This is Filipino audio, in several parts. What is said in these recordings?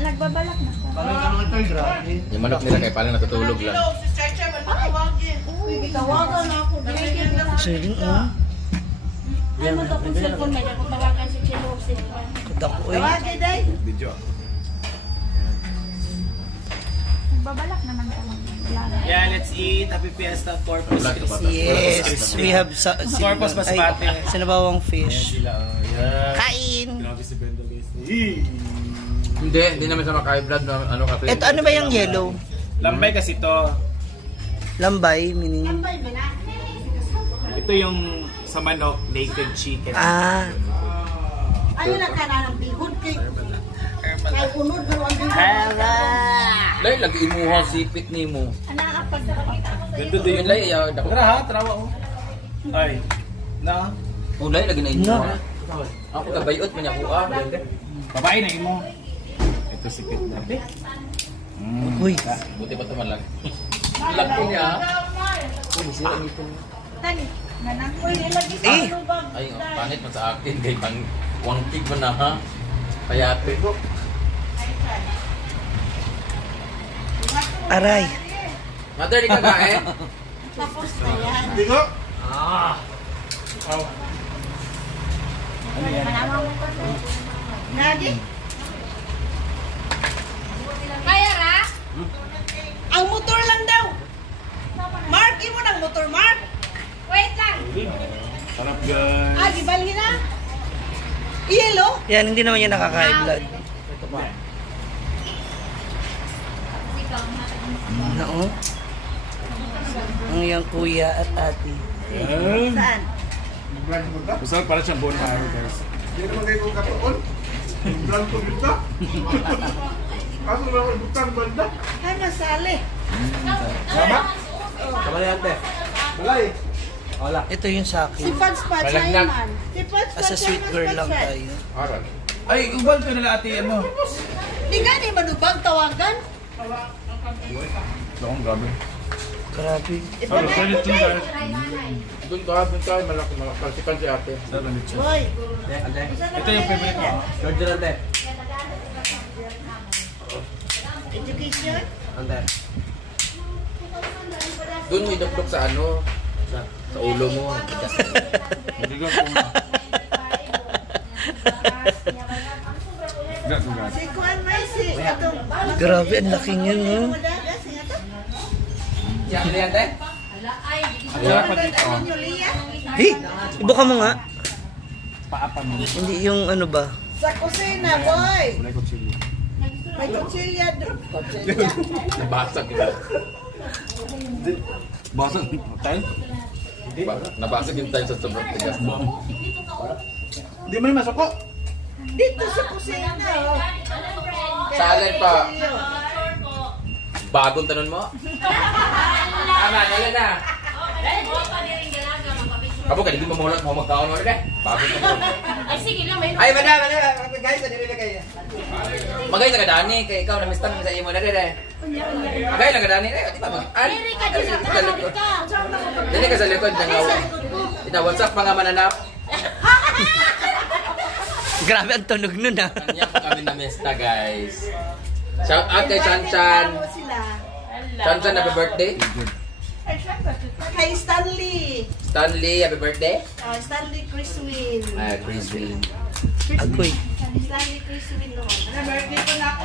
Nagbabalak na ko. Yung manok nila kay palang natutulog lang. Tawagan ako. Sige, oh. Ay mo to kung cellphone may ako tawagan si Chelo si. Dako eh. Tawagin day. Video. Nagbabalak naman ko. Yeah, let's eat. Happy Fiesta Corpus Christi. Yes, we have Corpus Masbate. sinabawang fish. Yeah. Kain! Grabe si Bendo guys. Hindi naman sa Makay Blood na ano kasi. Ito, ano ba yung yellow? Lambay kasi to. Lambay, meaning? Ito yung sa manok, naked chicken. Ah. Ayaw na ka na ng bihod kay. Kay unod pero ang bihod. Lay lagi imuha sipit nimo. Ana pag Ganda din Yun lay ya dako. Tara ha, tarawa ko. Ay. Na. Ulay lagi na imuha. Ako kabayot man ako ah. Babae na imo. Ito si Pit na. Uy. Buti pa tumalag. Laki niya. Uy, sira nito. tani. Nanang ko ilagi sa Eh. lubag. Ay, pangit man sa akin kay pang wangkig man na ha. Payate ko. Aray. Mother, di ka kain? Tapos na yan. Dito. Nagi. Kaya ra? Ang motor lang daw. Mark, imo ng motor, Mark. Wait lang. Sarap guys. Ah, gibali na. Yellow? Yan, hindi naman yan nakaka-high blood. Oo. Ang iyong kuya at ate. Saan? Masarap para siyang bonfire guys. Hindi naman kayo kung katoon. Brand to kita. Kaso naman ko ibutang banda. Ay, masali. Sama? Sama ni ante. Wala eh. Wala. Ito yung sa Si akin. Pats Pats Malaglag. man. Si Pats Pats As a sweet girl lang tayo. Aral. Ay, ubal ko nila ate ano. Di gani manubag tawagan. Long gabi. Grabe. Sorry, sorry to guys. Doon ka, malaki, kalsikan si ate. Hoy. Ito yung favorite ko. George ante. Education? Ante. Doon mo idukdok sa ano, sa ulo mo. Hindi ko kung... Si Kuan may si atong Grabe, ang laki niya, no? Yan, ate? At saka pa dito. Hey, ibuka mo nga. Paapa mo. Hindi yung ano ba? Sa kusina, boy. Wala ko chili. May kutsilya doon. Nabasag yun. Basag. Tayo? Nabasag yung tayo sa sobrang tigas mo. Hindi mo yung masoko. Dito sa kusina. Oh. Salad pa. Bagong tanon mo? Tama, wala na. Kamu kan hindi mo mulot mo magkaon mo na bagong tanon. Ay, sige lang. May Ay, madam, guys, ano nila kayo? Magay na kadani, kay ikaw na mistang sa imo na rin. Magay lang kadani, di ba? Diri ka dyan sa likod ka. Dili ka sa likod ng WhatsApp mga mananap. Grabe ang tunog nun, ha? Kanya kami na mesta, guys. Shout out kay Chanchan. Chanchan, happy birthday. Kay Stanley. Stanley, happy birthday. Stanley Chriswin. Ay, Chriswin. Agoy. Stanley Chriswin noon. Ano birthday ko na ako.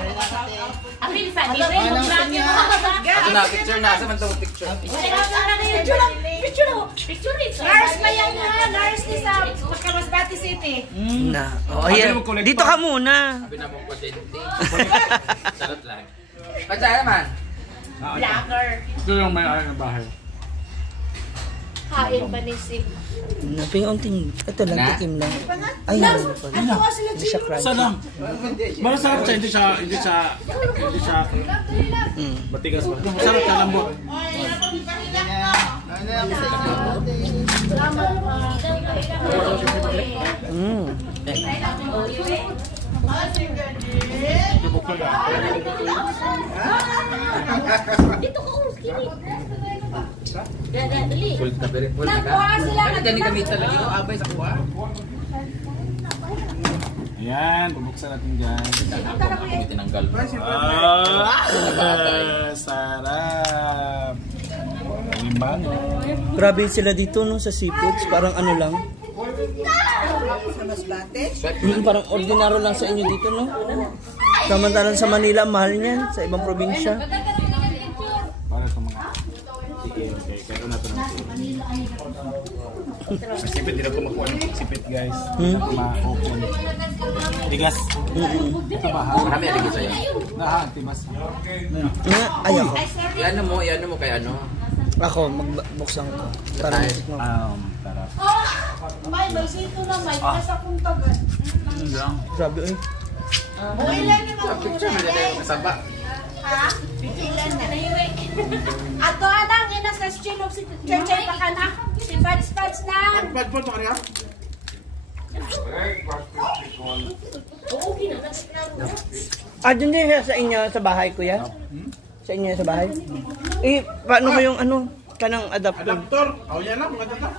Amin sa dire mo grabe mo. Ako na, picture na. Asa man itong picture? Picture it. Lars pa yan ha. Lars ni sa Masbate City. Na. Oh, ayan. Dito ka muna. Sabi na mong patente. Salot lang. Patsa naman. Vlogger. Ito yung may ayaw ng bahay. Hain pa ni si. Napingunting. Ito lang, Na? tikim lang. Ay, ano pala. Hindi siya crunchy. Sarap. Masarap siya, hindi siya matigas ba? Masarap siya lambot. Mm. Dito ko kini. Dali. Full na very full na ka. Nakuha sila. Ano gani kami talaga yung abay sa kuha? Ayan, bubuksan natin guys. Tinanggal. Sarap. Limbang. Grabe sila dito no sa seafoods. Parang ano lang. Parang ordinary lang sa inyo dito no. Samantalang sa Manila, mahal niyan. Sa ibang probinsya. Para itong mga... Sige, okay. Kaya na ito ng sa sipit, hindi na ito makuha ng sipit guys. Ma-open. Tigas. Ito ba? Marami aligi sa'yo. Tibas. Ay ako. Iano mo kay ano? Ako, magbuksan ko. Para Tarap. May sito na may kasi akong tagat. grabe ay. Ilan naman Picture mo dito yung kasaba. ha? Ilan na. Ato anang ina sa chilog si Chechay pa ka na. Si Pats na. Pagpag mo kaniya? Dun din siya sa inyo sa bahay kuya? Sa inyo sa bahay? Eh, paano mo yung ano? Kanang adapter? Adaptor. Oh, yan lang. Mga data.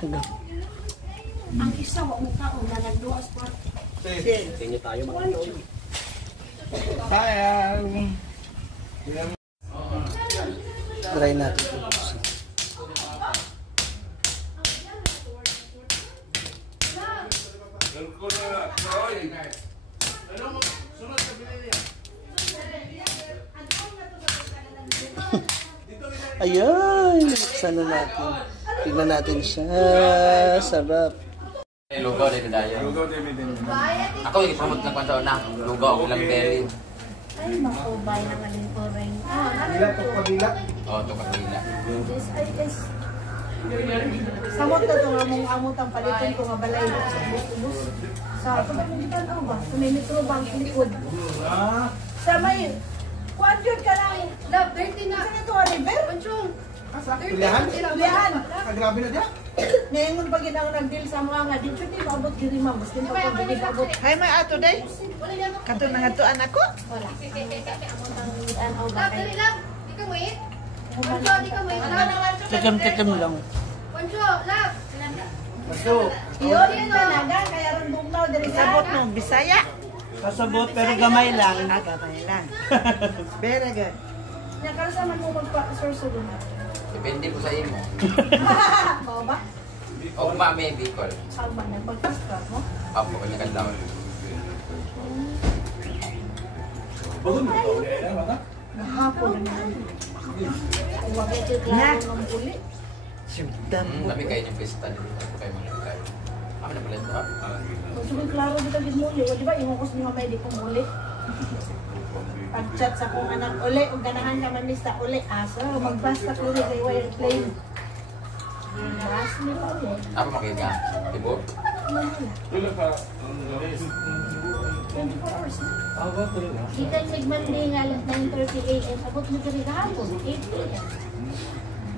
Sige. Ang isa wa mo ka na nagduas pa. Sayang. Try natin ito. Ayan, buksan na natin. Tignan natin siya. Sarap. Lugaw dito dahil. Ako yung promote ng pansaw na. Lugaw ako lang berry. Ay makubay naman yung orange. Dila to pagila. Oo, ito kapila. Yes. Samot na ito nga amot ang palitan ko nga balay sa bus. Sa pagkakitan ba? Sa may metro bank likod. Sa may kuadyon ka lang. Love, 30 na. Saan ito, Oliver? Panchong. Pilihan? Pilihan. Grabe na diya. Ngayon pag ginang nag-deal sa mga nga, dito di maabot diri ma'am. Gusto pa pag binigabot. Hay may ato day. Kato na nga to anak ko. Wala. Ano ba kayo? Di ka wait? Poncho, di ka wait. Tikim lang. Poncho, love. Iyon yung talaga, kaya rin bugnaw diri ka. Sabot mo Bisaya. Kasabot pero gamay lang. Gamay lang. Very good. Nakasaman mo magpa-sursulo na. Depende po sa imo. Bao ba? O mami, Bicol. Saan ba nagpagkasta mo? Apo ko nagkalaw. Nahapon na naman. Huwag ito klaro ng buli. Dami kayo yung pista dito. Ako kayo mga kayo. Kami na pala ito. Gusto ko klaro dito din muli. O diba, ingokos ni mamay di ko muli. Pag-chat sa kong anak, uli, o ganahan ka man sa uli. Asa, magbasta ko rin kay wire plane. Mas ni pa uli. Apa makita? Ibo? 24 hours na. Kita yung Monday nga alas 9:30 AM. Abot mo kiri kahapon, 8 PM.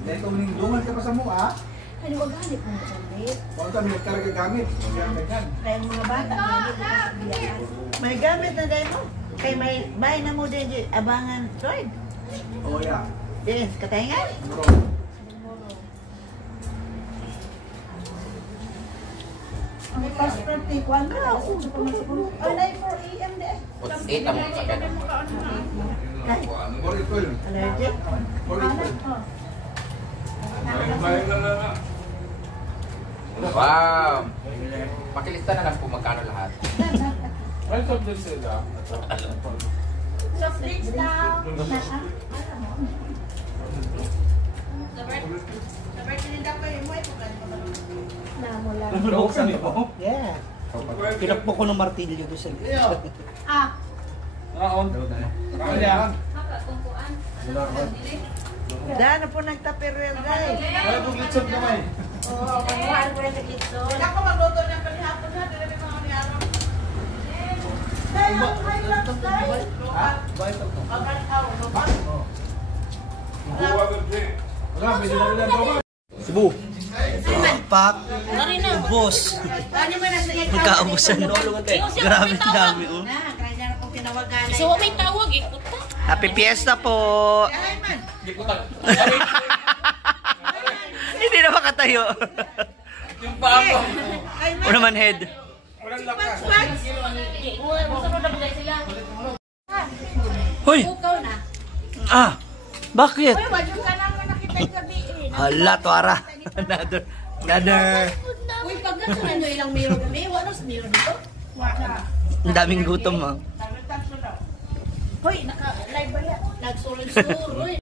Dahil kung lingdungan ka pa sa mua, Ay, huwag hanip mo dyan, babe. kung kami nagkarga gamit. Kaya ang mga bata, lagi na sa biyakan. May gamit na day mo. Kay may bahay na mo din abangan. Lloyd. Oh, yeah. Yes, katayngan. Bro. Ang first birthday ko, ano? Alas 8 pa man sa puno. Ah, 9:04 AM de. 8 ang sa kanya. For equal. Allergic. For equal. Wow! Pakilista na lang po magkano lahat. Soft drinks daw. Namula. Buksan ko. Yeah. Pinakpo ko ng martilyo doon sa Ah, Daan na po nagtaperwell day. oo, kuhaan ko rin sa gitso. Ako magluto ng palihapon na. Dili may mga niyaram. Dahil ang highlights dahil. Cebu. Pak. Ubos. Magkaubusan. Grabe ang dami oh. Na, kaya niya akong tinawagan. So, may tawag eh. Happy Fiesta po. Ay man. Hindi na makatayo. Yung paa mo. Ay man. O naman head. Walang lakas. Hoy! Bukaw na. Ah! Bakit? Uy, wag yung ka naman nakita yung gabi eh. Hala, Tuara. Another. Uy, pag ganun ilang meron kami, wanos meron dito? Wala. Ang daming gutom, ah. Hoy, naka-live ba yan? Nagsulod-sulod.